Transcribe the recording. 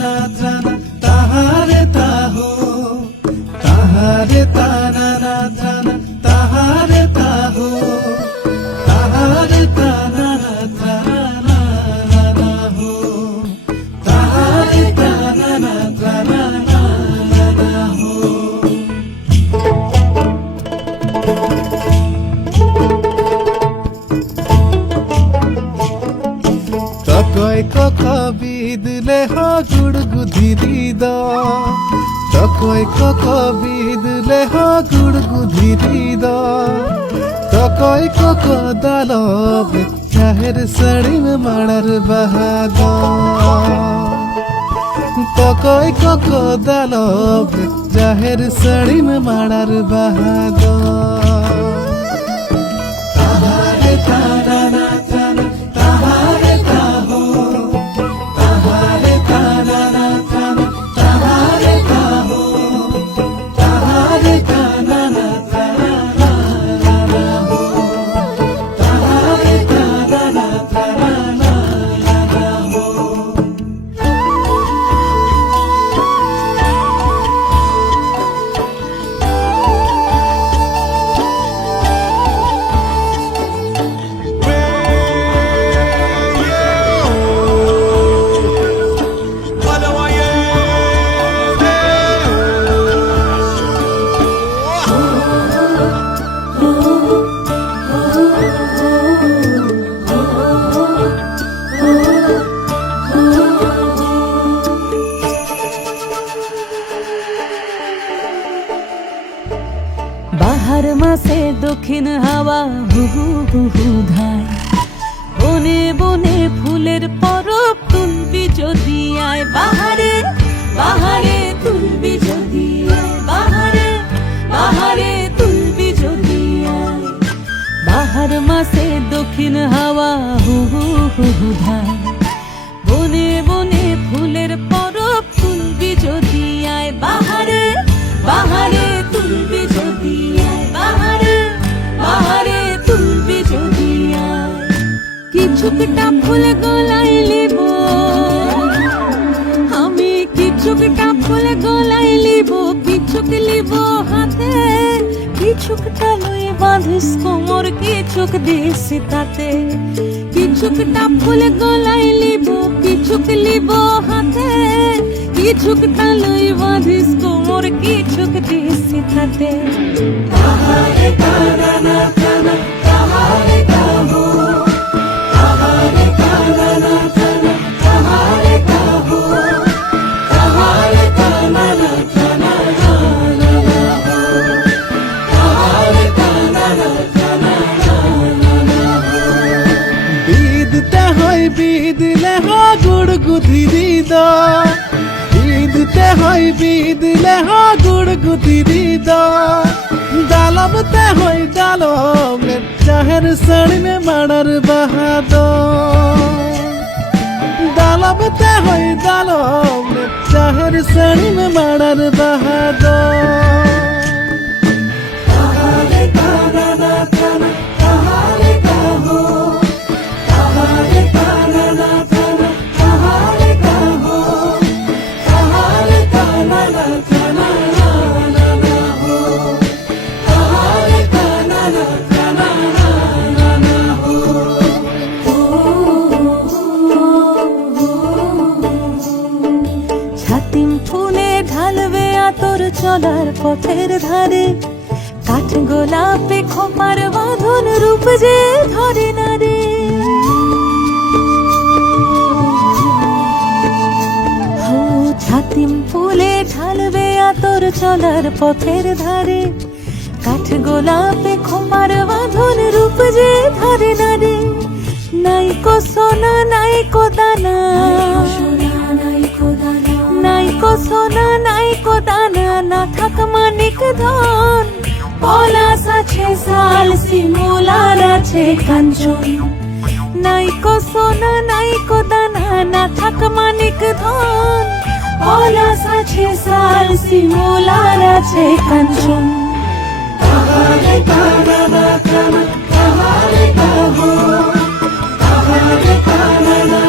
না জানা তাহারে তাহো তাহারে তানা না জানা তাহারে তাহো তাহারে তানা না জানা না হো তাহারে তানা না জানা না হো তকয় কক বিদলে হ গুড়গুধিরি দ তকয় কক বিদলে হ গুড়গুধিরি দ তকয় কক দাল চাহের সড়িম মাড়ার বাহাগ তকয় কক দাল চাহের সড়িম মাড়ার বাহাগ তাহারে তানা না জানা তাহারে তাহো তাহারে তানা না জানা তাহারে তাহো তাহারে তানা না জানা হো তাহারে তানা না জানা হো বাহার মাসে দক্ষিণ হাওয়া হুহু হুহু ধায় বনে বনে ফুলের পরব তুলবি যদি আয় বাহারে বাহারে তুলবি যদি আয় বাহারে বাহারে তুলবি যদি আয় বাহার মাসে দক্ষিণ হাওয়া হুহু হুহু ধায় বনে বনে ফুলের পরব তুলবি যদি আয় বাহারে বাহারে তুলবি যদি আয় বাহারে বাহারে তুলবি যদি আয় কিছুটা ফুল গলায় লিব আমি কিছুটা ফুল গলায় লিব কিছুক লিব হাতে কিছুকটা লই বাঁধিস কোমর কিছুক দিস তাতে কিছুকটা ফুল গলায় লিব কিছুক লিব হাতে কিছুকটা লই বাঁধিস কোমর কিছুক দিস তাতে তাহারে তানা না জানা তাহারে তাহো তাহারে তানা না জানা তাহারে তাহো তাহারে তানা না জানা হো তাহারে তানা না জানা হো বিদতে হয় বিদলে হ গুড়গুধিরি দ বিদতে হয় বিদলে হ গুড়গুধিরি দ দালবতে হয় দালব চাহের সড়ি মে মাড়ার বাহাদ দালবতে হয় দালব চাহের সড়ি মে মাড়ার বাহাদ তাহারে তানা না জানা তাহারে তাহো তাহারে তানা না জানা তাহারে তাহো তাহারে তানা না জানা হো তাহারে তানা না জানা হো ছাতিম ফুলে ঢালবে আতর চলার পথের ধারে কাঠ গোলাপে খোপার বাঁধন রূপ যে ধরে না রে ও ছাতিম ফুলে ঢালবে আতর চলার পথের ধারে কাঠ গোলাপে খোপার বাঁধন রূপ যে ধরে না রে নাইকো সোনা নাইকো দানা নাইকো সোনা নাইকো দানা না থাক মানিক ধন পলাশ আছে শাল শিমুলার আছে কাঞ্চন নাইকো সোনা নাইকো দানা না থাক মানিক ধন পলাশ আছে শাল শিমুলার আছে কাঞ্চন তাহারে তানা না জানা তাহারে তাহো তাহারে তানা না